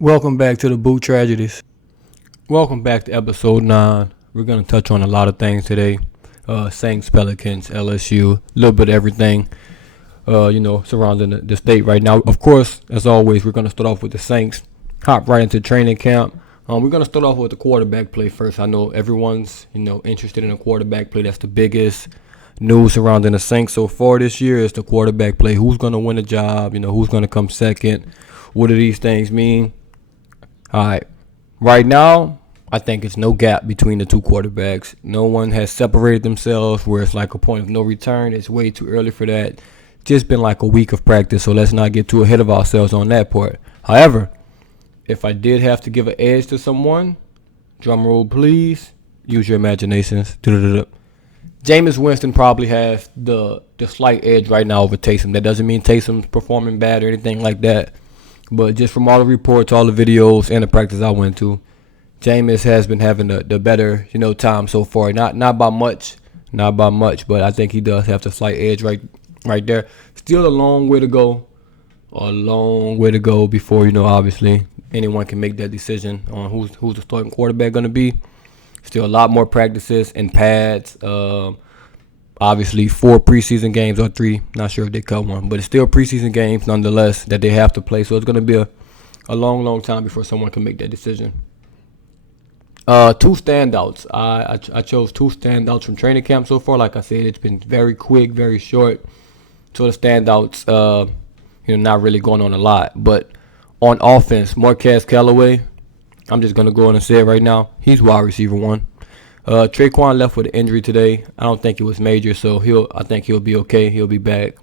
Welcome back to DaBoot Tragedies. Welcome back to episode 9. We're going to touch on a lot of things today. Saints, Pelicans, LSU, a little bit of everything, surrounding the state right now. Of course, as always, we're going to start off with the Saints. Hop right into training camp. We're going to start off with the quarterback play first. I know everyone's, interested in the quarterback play. That's the biggest news surrounding the Saints so far this year is the quarterback play. Who's going to win the job? Who's going to come second? What do these things mean? All right. Right now, I think it's no gap between the two quarterbacks. No one has separated themselves where it's like a point of no return. It's way too early for that. Just been like a week of practice, so let's not get too ahead of ourselves on that part. However, if I did have to give an edge to someone, drum roll please, use your imaginations. Jameiss Winston probably has the slight edge right now over Taysom. That doesn't mean Taysom's performing bad or anything like that. But just from all the reports, all the videos, and the practice I went to, Jameis has been having the better, time so far. Not by much, but I think he does have the slight edge right there. Still a long way to go. Before, obviously, anyone can make that decision on who's the starting quarterback going to be. Still a lot more practices and pads. Obviously, 4 preseason games or 3. Not sure if they cut one, but it's still preseason games nonetheless that they have to play. So it's going to be a long time before someone can make that decision. 2 standouts. I chose 2 standouts from training camp so far. Like I said, it's been very quick, very short. So the standouts, not really going on a lot. But on offense, Marquez Callaway, I'm just going to go on and say it right now. He's wide receiver 1. Traquan left with an injury today. I don't think it was major, so I think he'll be okay. He'll be back.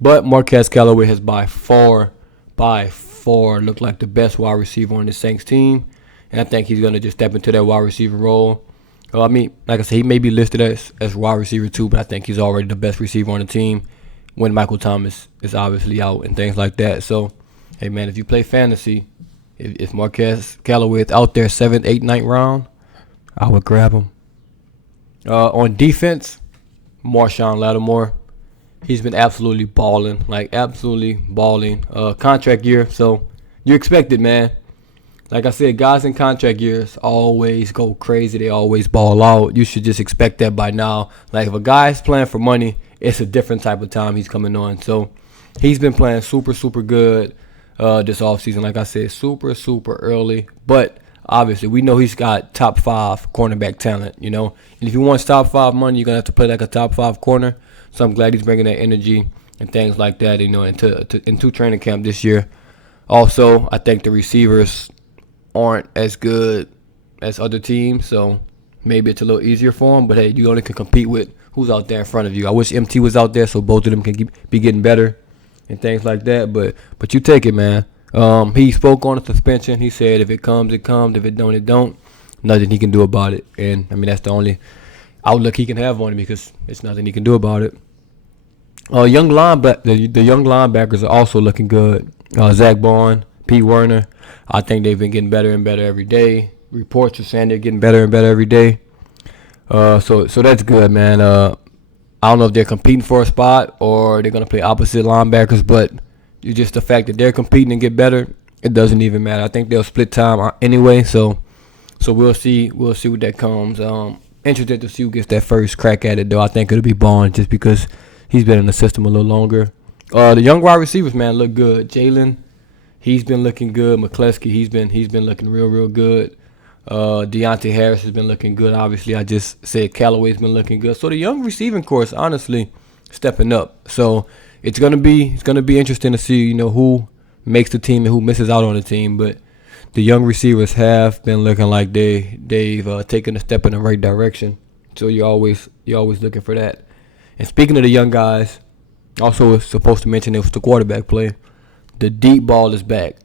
But Marquez Callaway has by far looked like the best wide receiver on the Saints team. And I think he's going to just step into that wide receiver role. Like I said, he may be listed as wide receiver 2, but I think he's already the best receiver on the team when Michael Thomas is obviously out and things like that. So, hey, man, if you play fantasy, if Marquez Callaway is out there 7th, 8th, 9th round, I would grab him. On defense, Marshawn Lattimore, he's been absolutely balling. Contract year, so you expect it, man. Like I said, guys in contract years always go crazy. They always ball out. You should just expect that by now. Like, if a guy's playing for money, it's a different type of time he's coming on. So he's been playing super good this offseason. Like I said, super early. But obviously, we know he's got top 5 cornerback talent, And if he wants top 5 money, you're going to have to play like a top 5 corner. So I'm glad he's bringing that energy and things like that, into training camp this year. Also, I think the receivers aren't as good as other teams, so maybe it's a little easier for them. But, hey, you only can compete with who's out there in front of you. I wish MT was out there so both of them can be getting better and things like that. But you take it, man. He spoke on the suspension. He said if it comes, it comes. If it don't, it don't. Nothing he can do about it. And, that's the only outlook he can have on it because it's nothing he can do about it. The young linebackers are also looking good. Zach Bond, Pete Werner, I think they've been getting better and better every day. Reports are saying they're getting better and better every day. So that's good, man. I don't know if they're competing for a spot or they're going to play opposite linebackers, but just the fact that they're competing and get better, it doesn't even matter. I think they'll split time anyway, so we'll see what that comes. Interested to see who gets that first crack at it, though. I think it'll be Bond just because he's been in the system a little longer. The young wide receivers, man, look good. Jalen, he's been looking good. McCleskey, he's been looking real good. Deontay Harris has been looking good. Obviously, I just said Callaway's been looking good. So the young receiving course, honestly, stepping up. So it's gonna be interesting to see, who makes the team and who misses out on the team. But the young receivers have been looking like they've taken a step in the right direction. So you're always looking for that. And speaking of the young guys, also was supposed to mention it was the quarterback play. The deep ball is back.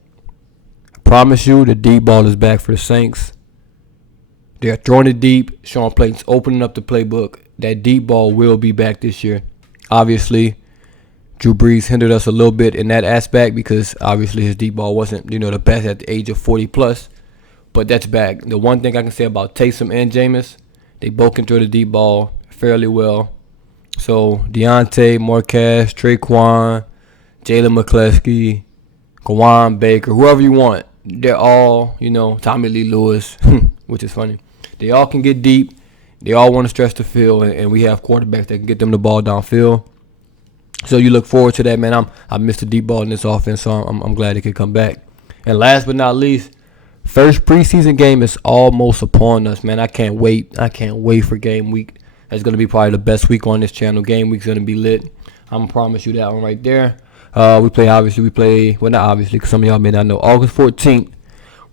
I promise you, the deep ball is back for the Saints. They're throwing it deep. Sean Payton's opening up the playbook. That deep ball will be back this year. Obviously, Drew Brees hindered us a little bit in that aspect because obviously his deep ball wasn't, the best at the age of 40 plus. But that's back. The one thing I can say about Taysom and Jameis, they both can throw the deep ball fairly well. So Deontay, Marquez, Traquan, Jalen McCleskey, Kawan Baker, whoever you want, they're all, Tommy Lee Lewis, which is funny. They all can get deep. They all want to stretch the field, and we have quarterbacks that can get them the ball downfield. So you look forward to that, man. I missed the deep ball in this offense, so I'm glad it could come back. And last but not least, first preseason game is almost upon us, man. I can't wait. I can't wait for game week. That's going to be probably the best week on this channel. Game week's going to be lit. I'm going to promise you that one right there. Well, not obviously, because some of y'all may not know. August 14th,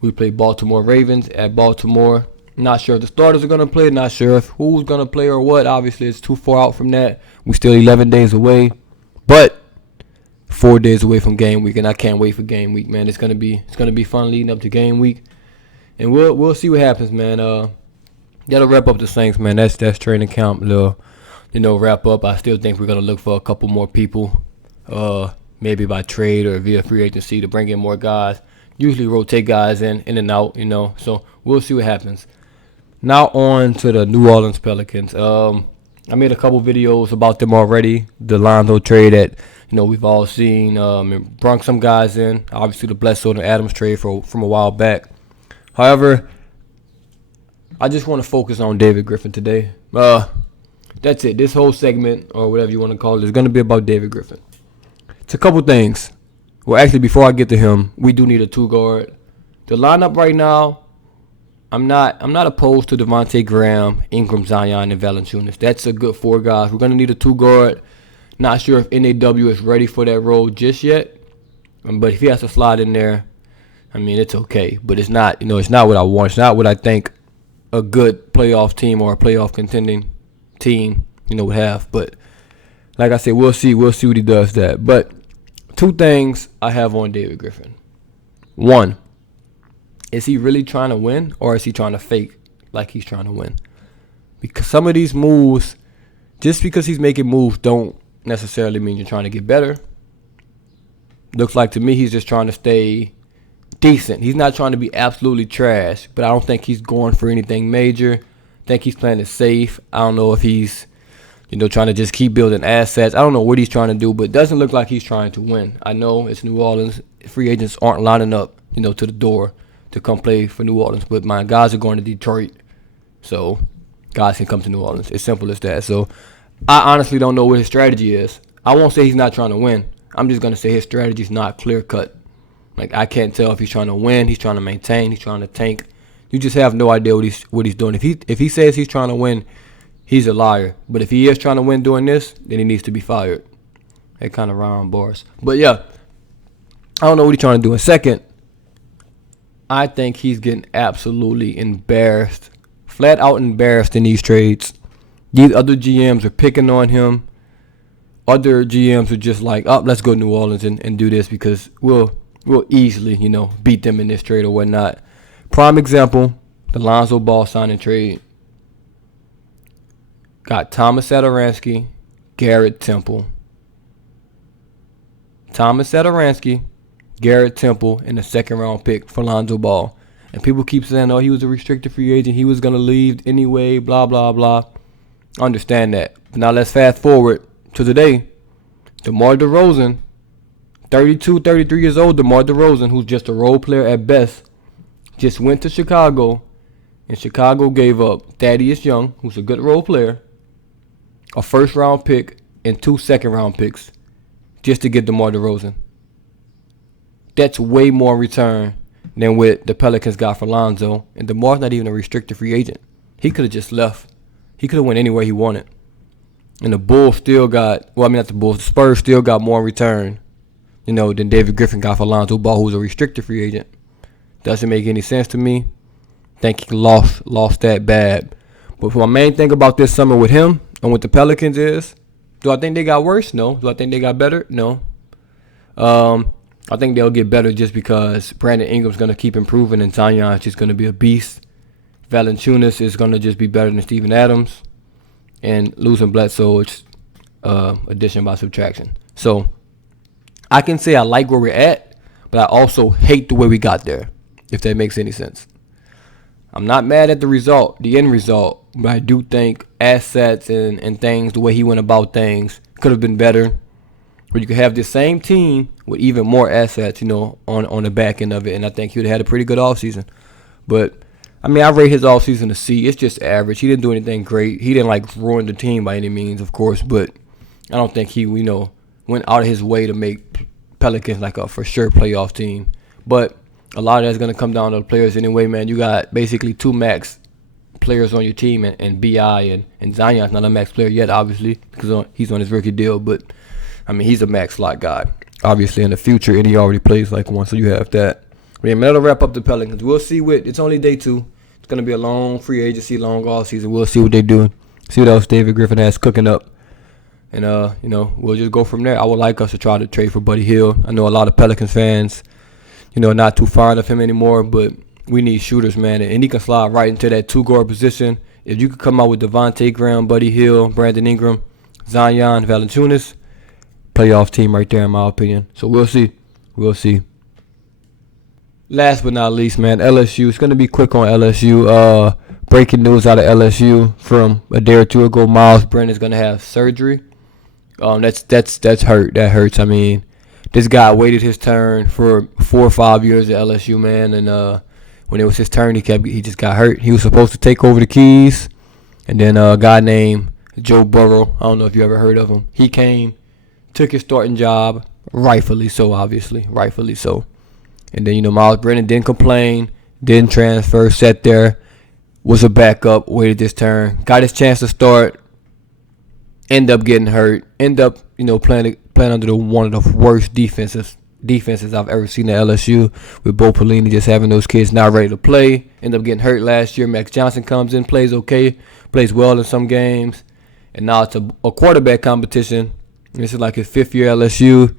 we play Baltimore Ravens at Baltimore. Not sure if the starters are going to play. Not sure if who's going to play or what. Obviously, it's too far out from that. We're still 11 days away. But 4 days away from game week, and I can't wait for game week, man. It's gonna be fun leading up to game week, and we'll see what happens, man. That'll wrap up the Saints, man. That's training camp. Wrap up. I still think we're gonna look for a couple more people, maybe by trade or via free agency to bring in more guys. Usually rotate guys in and out, So we'll see what happens. Now on to the New Orleans Pelicans. I made a couple videos about them already. The Lonzo trade that we've all seen. And brought some guys in. Obviously the Bledsoe and Adams trade from a while back. However, I just want to focus on David Griffin today. That's it. This whole segment, or whatever you want to call it, is going to be about David Griffin. It's a couple things. Well, actually, before I get to him, we do need a two guard. The lineup right now, I'm not opposed to Devontae Graham, Ingram, Zion, and Valanciunas. That's a good four guys. We're going to need a two guard. Not sure if NAW is ready for that role just yet. But if he has to slide in there, it's okay. But it's not, it's not what I want. It's not what I think a good playoff team or a playoff contending team, would have. But like I said, we'll see what he does that. But two things I have on David Griffin. One, is he really trying to win, or is he trying to fake like he's trying to win? Because some of these moves, just because he's making moves, don't necessarily mean you're trying to get better. Looks like to me he's just trying to stay decent. He's not trying to be absolutely trash, but I don't think he's going for anything major. I think he's playing it safe. I don't know if he's, trying to just keep building assets. I don't know what he's trying to do, but it doesn't look like he's trying to win. I know it's New Orleans. Free agents aren't lining up, to the door to come play for New Orleans, but my guys are going to Detroit, so guys can come to New Orleans. It's simple as that. So I honestly don't know what his strategy is. I won't say he's not trying to win. I'm just going to say his strategy is not clear cut. Like, I can't tell if he's trying to win, he's trying to maintain, he's trying to tank. You just have no idea what he's doing. If he says he's trying to win, he's a liar. But if he is trying to win doing this, then he needs to be fired. That kind of round bars. But yeah, I don't know what he's trying to do. And second, I think he's getting absolutely embarrassed, flat out embarrassed in these trades. These other GMs are picking on him. Other GMs are just like, let's go to New Orleans and do this because we'll easily, beat them in this trade or whatnot. Prime example, the Lonzo Ball signing trade. Got Thomas Satoransky, Garrett Temple. Thomas Satoransky, Garrett Temple, and a second-round pick for Lonzo Ball. And people keep saying, he was a restricted free agent. He was going to leave anyway, blah, blah, blah. Understand that. But now let's fast forward to today. DeMar DeRozan, 32, 33 years old, DeMar DeRozan, who's just a role player at best, just went to Chicago, and Chicago gave up Thaddeus Young, who's a good role player, a first-round pick, and 2 second-round picks just to get DeMar DeRozan. That's way more return than what the Pelicans got for Lonzo. And DeMar's not even a restricted free agent. He could have just left. He could have went anywhere he wanted. And the Bulls still got, not the Bulls, the Spurs still got more return, than David Griffin got for Lonzo Ball, who's a restricted free agent. Doesn't make any sense to me. Think he lost that bad. But my main thing about this summer with him and with the Pelicans is, do I think they got worse? No. Do I think they got better? No. I think they'll get better just because Brandon Ingram's going to keep improving and Zion is just going to be a beast. Valanciunas is going to just be better than Steven Adams. And losing Bledsoe is addition by subtraction. So I can say I like where we're at, but I also hate the way we got there, if that makes any sense. I'm not mad at the end result, but I do think assets and things, the way he went about things, could have been better. where you could have this same team with even more assets, on the back end of it. And I think he would have had a pretty good offseason. But, I mean, I rate his offseason a C. It's just average. He didn't do anything great. He didn't, ruin the team by any means, of course. But I don't think he, went out of his way to make Pelicans like a for sure playoff team. But a lot of that's going to come down to the players anyway, man. You got basically 2 max players on your team, and B.I. and Zion's not a max player yet, obviously, because he's on his rookie deal. But, I mean, he's a max slot guy, obviously, in the future, and he already plays like one, so you have that. But, yeah, man, that'll wrap up the Pelicans. We'll see it's only day 2. It's going to be a long free agency, long offseason. We'll see what they do. See what else David Griffin has cooking up. And, we'll just go from there. I would like us to try to trade for Buddy Hield. I know a lot of Pelicans fans, not too fond of him anymore, but we need shooters, man. And he can slide right into that 2-guard position. If you could come out with Devontae Graham, Buddy Hield, Brandon Ingram, Zion, Valanciunas, playoff team right there, in my opinion. So we'll see. We'll see. Last but not least, man, LSU. It's going to be quick on LSU. Breaking news out of LSU from a day or two ago. Miles Brennan's going to have surgery. That's hurt. That hurts. I mean, this guy waited his turn for 4 or 5 years at LSU, man, and when it was his turn, he just got hurt. He was supposed to take over the keys, and then a guy named Joe Burrow, I don't know if you ever heard of him, he came, took his starting job, rightfully so, obviously, rightfully so. And then, Miles Brennan didn't complain, didn't transfer, sat there, was a backup, waited his turn, got his chance to start, end up getting hurt, end up, playing under one of the worst defenses I've ever seen at LSU, with Bo Pelini just having those kids not ready to play. End up getting hurt last year. Max Johnson comes in, plays okay, plays well in some games, and now it's a quarterback competition. This is like his 5th year at LSU.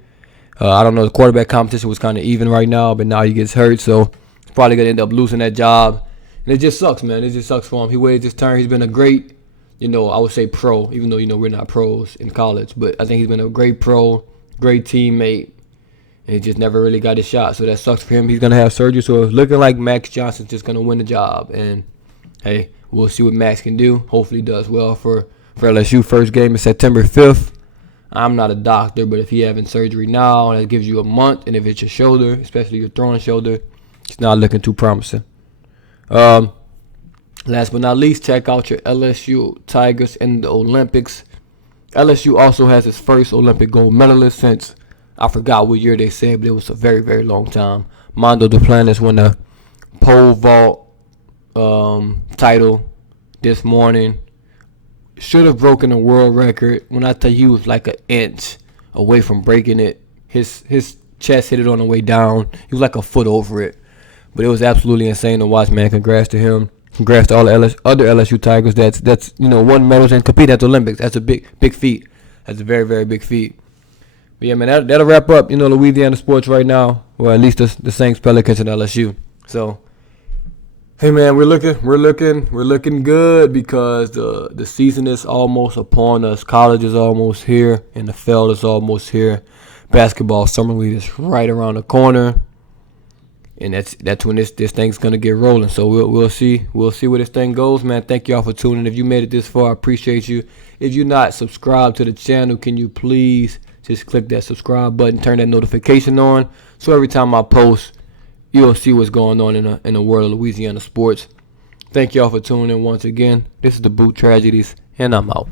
I don't know, the quarterback competition was kind of even right now, but now he gets hurt, so he's probably going to end up losing that job. And it just sucks, man. It just sucks for him. He waited his turn. He's been a great, I would say pro, even though, we're not pros in college. But I think he's been a great pro, great teammate, and he just never really got his shot. So that sucks for him. He's going to have surgery. So it's looking like Max Johnson's just going to win the job. And, hey, we'll see what Max can do. Hopefully he does well for LSU. First game is September 5th. I'm not a doctor, but if he having surgery now, that gives you a month. And if it's your shoulder, especially your throwing shoulder, it's not looking too promising. Last but not least, check out your LSU Tigers in the Olympics. LSU also has its first Olympic gold medalist since, I forgot what year they said, but it was a very, very long time. Mondo Duplantis won the pole vault title this morning. Should have broken a world record. When I tell you he was like an inch away from breaking it. His chest hit it on the way down. He was like a foot over it. But it was absolutely insane to watch, man. Congrats to him. Congrats to all the other LSU Tigers that's won medals and compete at the Olympics. That's a big feat. That's a very, very big feat. But yeah, man, that'll wrap up, Louisiana sports right now. Or at least the Saints, Pelicans, and LSU. So, hey, man, we're looking good because the season is almost upon us. College is almost here, and the NFL is almost here. Basketball summer league is right around the corner. And that's when this thing's gonna get rolling. So we'll see where this thing goes, man. Thank y'all for tuning in. If you made it this far, I appreciate you. If you're not subscribed to the channel, can you please just click that subscribe button, turn that notification on, so every time I post, you'll see what's going on in the world of Louisiana sports. Thank y'all for tuning in once again. This is DaBoot Tragedies, and I'm out.